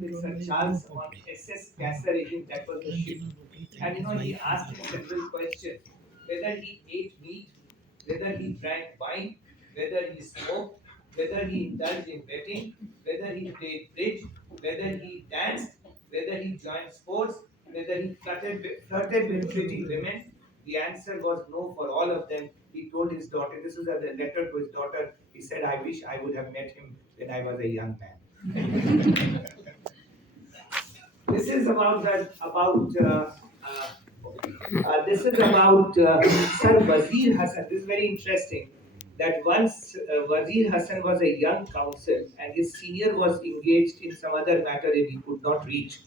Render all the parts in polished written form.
with Sir Charles on SS Gasser, that was the ship. And he asked him several questions, whether he ate meat, whether he drank wine, whether he smoked, whether he indulged in betting, whether he played bridge, whether he danced, whether he joined sports, whether he flirted with pretty women. The answer was no for all of them. He told his daughter, this is a letter to his daughter, he said, I wish I would have met him when I was a young man. This is about this is about Sir Wazir Hassan. This is very interesting. That once Wazir Hassan was a young counsel and his senior was engaged in some other matter and he could not reach.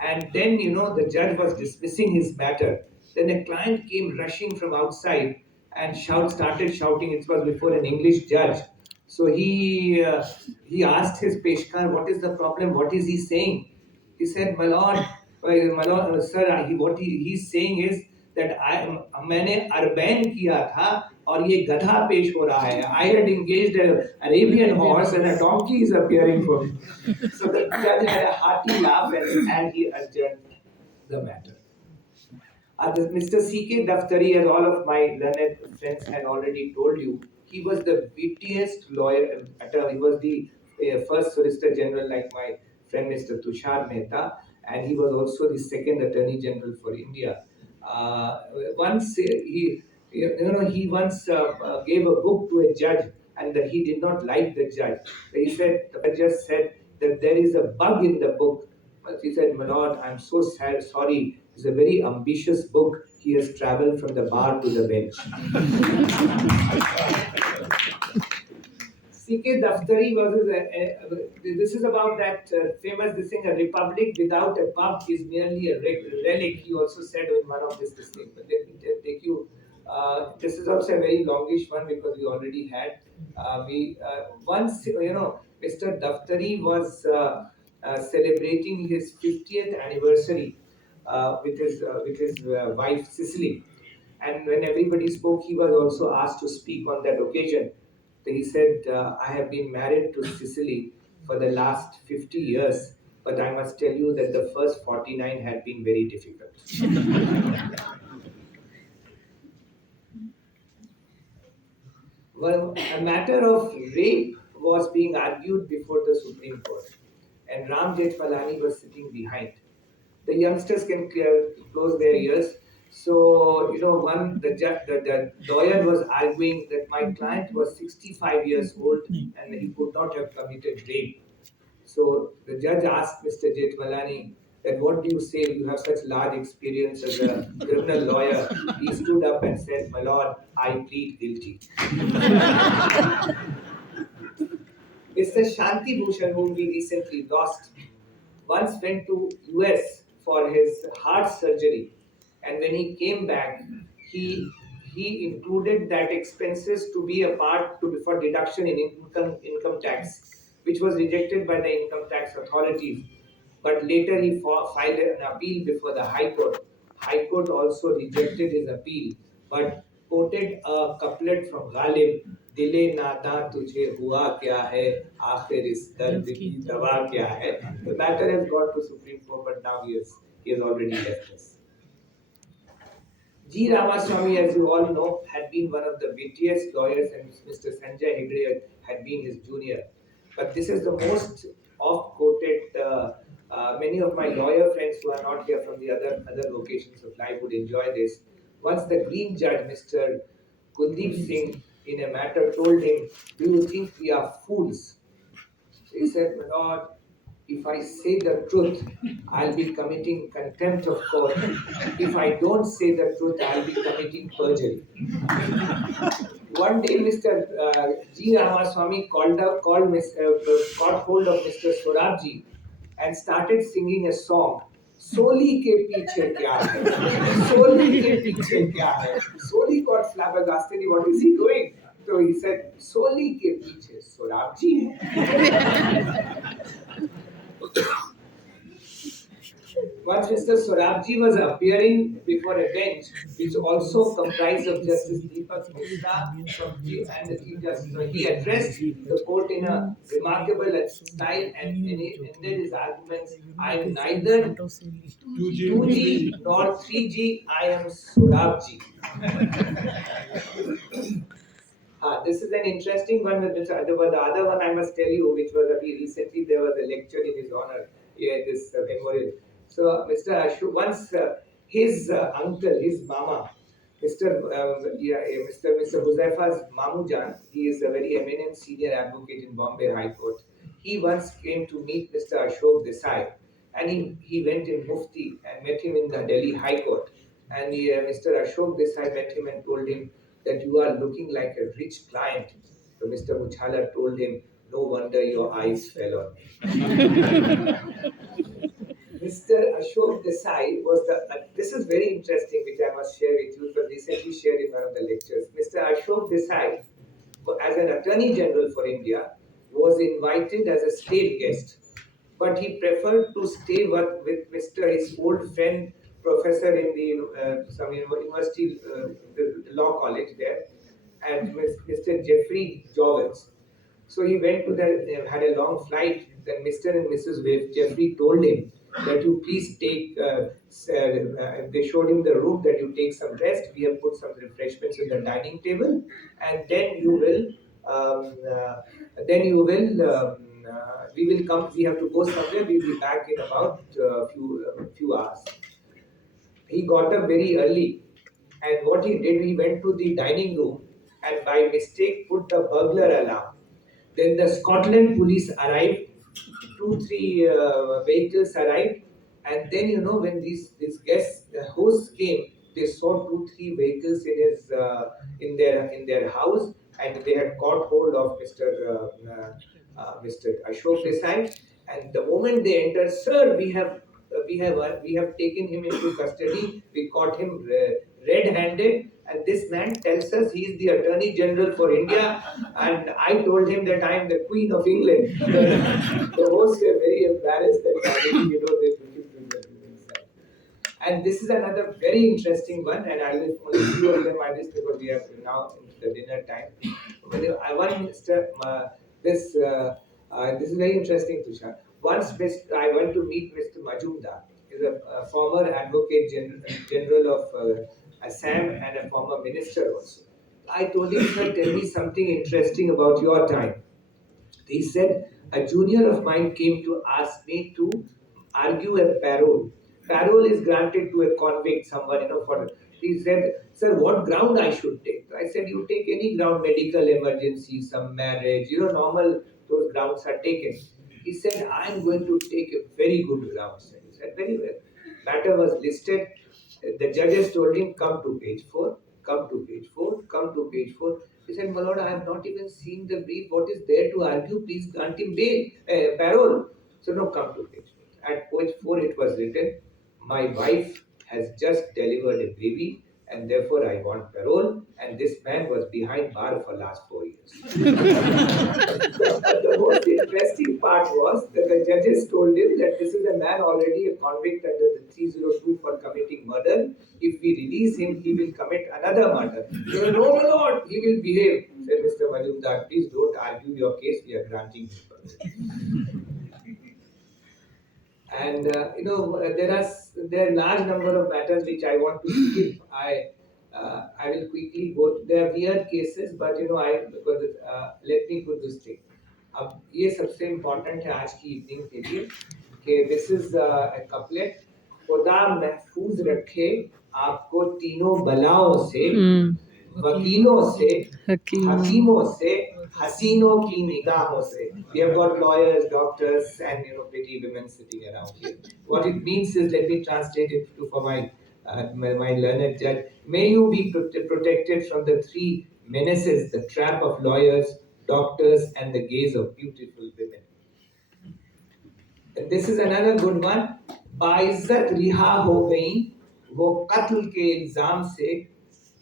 And then, the judge was dismissing his matter. Then a client came rushing from outside and started shouting. It was before an English judge. So he asked his Peshkar, what is the problem? What is he saying? He said, my lord, sir, he's saying is that मैंने अरबैन किया था और ये गधा पेश हो रहा है. I had engaged an Arabian horse and a donkey is appearing for me. So the judge had a hearty laugh and he adjourned the matter. Mr. C.K. Daftari, as all of my learned friends had already told you, he was the wittiest lawyer. He was the first Solicitor General, like my friend Mr. Tushar Mehta, and he was also the second Attorney General for India. Once he once gave a book to a judge, and he did not like the judge. He said, the judge said that there is a bug in the book. He said, my lord, I'm so sad, sorry. It's a very ambitious book. He has traveled from the bar to the bench. C.K. Daftari this is about that famous thing, a republic without a pub is merely a relic. He also said in one of this thing. But let me take you. This is also a very longish one because we already had. Once, Mr. Daftari was celebrating his 50th anniversary with his wife Cicely. And when everybody spoke, he was also asked to speak on that occasion. So he said, I have been married to Cicely for the last 50 years, but I must tell you that the first 49 had been very difficult. Well, a matter of rape was being argued before the Supreme Court, and Ram Jethmalani was sitting behind. The youngsters can close their ears. So, the lawyer was arguing that my client was 65 years old and he could not have committed rape. So the judge asked Mr. Jethmalani that what do you say? You have such large experience as a criminal lawyer. He stood up and said, my lord, I plead guilty. Mr. Shanti Bhushan, whom we recently lost, once went to US for his heart surgery, and when he came back, he included that expenses to be a part for deduction in income tax, which was rejected by the income tax authorities. But later he filed an appeal before the High Court. High Court also rejected his appeal, but quoted a couplet from Ghalib, दिले नादा तुझे हुआ क्या है आखिर इस दर्द की दवा क्या है. The matter has got to Supreme Court, but now he has already left us. G. Ramaswamy, as you all know, had been one of the wittiest lawyers, and Mr. Sanjay Hegde had been his junior. But this is the most oft-quoted. Many of my lawyer friends who are not here from the other locations of life would enjoy this. Once the Green Judge, Mr. Kuldeep Singh, in a matter told him, do you think we are fools? He said, my lord, if I say the truth, I'll be committing contempt of court. If I don't say the truth, I'll be committing perjury. One day, Mr. G. Ramaswamy caught hold of Mr. Sorabji and started singing a song. Soli ke piche kya hai? Soli ke piche kya hai? Soli got flabbergasted. What is he doing? So he said, Soli ke piche Sorabji hai. Once Mr. Sorabji was appearing before a bench, which also comprised of Justice Deepak Mishra and the Chief Justice. So he addressed the court in a remarkable style and ended his arguments. I am neither 2G nor 3G, I am Sorabji. This is an interesting one. The other one I must tell you, which was recently there was a lecture in his honor here at this memorial. So Mr. Ashu, once his uncle, his mama, Mr. Huzaifa's Mamujan, he is a very eminent senior advocate in Bombay High Court. He once came to meet Mr. Ashok Desai, and he went in Mufti and met him in the Delhi High Court. And Mr. Ashok Desai met him and told him that you are looking like a rich client. So Mr. Mujhala told him, no wonder your eyes fell on me. Mr. Ashok Desai was this is very interesting, which I must share with you, because recently shared in one of the lectures. Mr. Ashok Desai, as an Attorney General for India, was invited as a state guest, but he preferred to stay with his old friend, professor in the some university, the law college there, and Mr. Jeffrey Jovens. So he went to had a long flight. Then Mr. and Mrs. Jeffrey told him that you please take, they showed him the room, that you take some rest. We have put some refreshments in the dining table, and we will come, we have to go somewhere, we'll be back in about few hours. He got up very early, and what he did, he went to the dining room and by mistake put the burglar alarm. Then the Scotland police arrived, 2, 3 vehicles arrived, and then when these guests, the hosts came, they saw 2, 3 vehicles in their house, and they had caught hold of Mr. Ashok Desai. And the moment they entered, sir, we have taken him into custody. We caught him red-handed, and this man tells us he is the Attorney General for India, and I told him that I am the Queen of England. The hosts were very embarrassed that they took him to the. And this is another very interesting one, and I will only few of them like this because we are now into the dinner time. But I want Mr. This is very interesting, Tushar. Once I went to meet Mr. Majumdar. He's a former Advocate General of Assam and a former minister also. I told him, sir, tell me something interesting about your time. He said, a junior of mine came to ask me to argue a parole. Parole is granted to a convict, someone, for. He said, sir, what ground I should take? I said, you take any ground, medical emergency, some marriage, normal, those grounds are taken. He said, I am going to take a very good ground, sir. He said, very well. Matter was listed. The judges told him, come to page 4, come to page 4, come to page 4. He said, my lord, I have not even seen the brief. What is there to argue? Please grant him parole. So no, come to page 4. At page 4 it was written, my wife has just delivered a baby and therefore I want parole, and this man was behind bar for last 4 years. But the most interesting part was that the judges told him that this is a man already a convict under the 302 for committing murder. If we release him, he will commit another murder. He said, no, my lord, he will behave. Said Mr. Majumdar, please don't argue your case, we are granting him. And there are large number of matters which I want to skip. I will quickly go. There are weird cases, but let me put this thing. अब ये सबसे important है आज की evening के लिए कि this is a couplet. खुदा महफूज रखे आपको तीनों बलाओं से, वकीलों से, हकीमों से, हसीनों की निगाहों से. We have got lawyers, doctors, and pretty women sitting around here. What it means is, let me translate it for my learned judge. May you be protected from the 3 menaces: the trap of lawyers, doctors, and the gaze of beautiful women. And this is another good one. बाइज्जत रिहा हो गई वो कत्ल के इल्जाम से,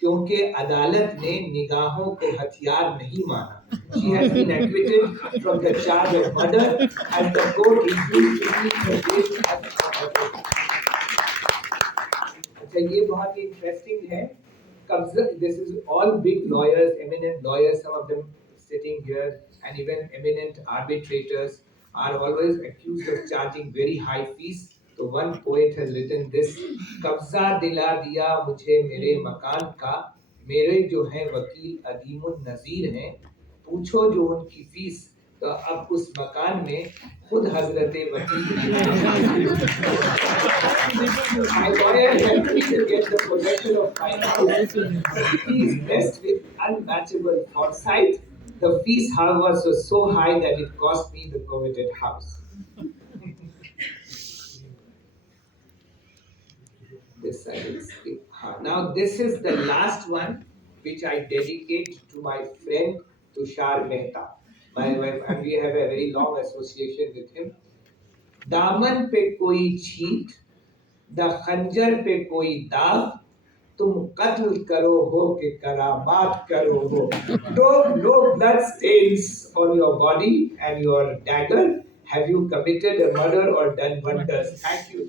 क्योंकि अदालत ने निगाहों को हथियार नहीं माना. She has been acquitted from the charge of murder, and the court refused to keep her case as a murder. बहुत ही इंटरेस्टिंग है. कब्जा, this is all big lawyers, eminent lawyers, some of them sitting here, and even eminent arbitrators are always accused of charging very high fees. So one poet has written this: कब्जा दिला दिया मुझे मेरे मकान का, मेरे जो हैं वकील अदीमुन नजीर हैं, पूछो जो उनकी फीस. तो अब उस मकान में खुद हजरत वकील my lawyer helped me to get the possession of my house. He is blessed with unmatchable foresight. The fees, however, was so high that it cost me the coveted house. This I will skip. Now, this is the last one which I dedicate to my friend Tushar Mehta. And we have a very long association with him. दामन पे कोई छींट, the खंजर पे कोई दाग, तुम कत्ल करो हो कि करामात करो हो. Though no blood stains on your body and your dagger, have you committed a murder or done wonders? Thank you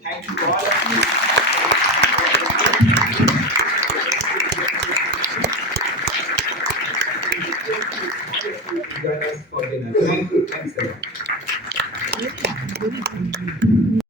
all of you. Join us for dinner. Thank you, thanks a lot.